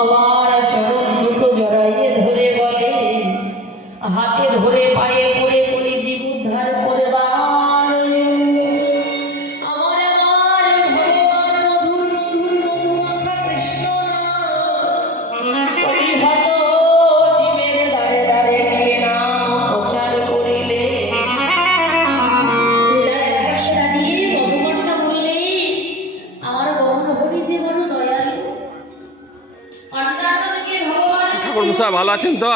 আবার চরণ দুটো জড়াইয়ে ধরে বলে, হাতে ধরে পায়ে পড়ে কলি জীব উদ্ধার করবার আমার আমার ভগবান মধুর মধুর মধুমাখা কৃষ্ণ কলিহত জীবের দ্বারে দ্বারে নিয়ে নাম প্রচার করিলে। সেটা দিয়ে ভগবানটা বললেই আমার গৌর হরি যে বড় দয়ালু। অন্যান্য দিকে ভগবান ঠাকুর মশাই ভালো আছেন তো?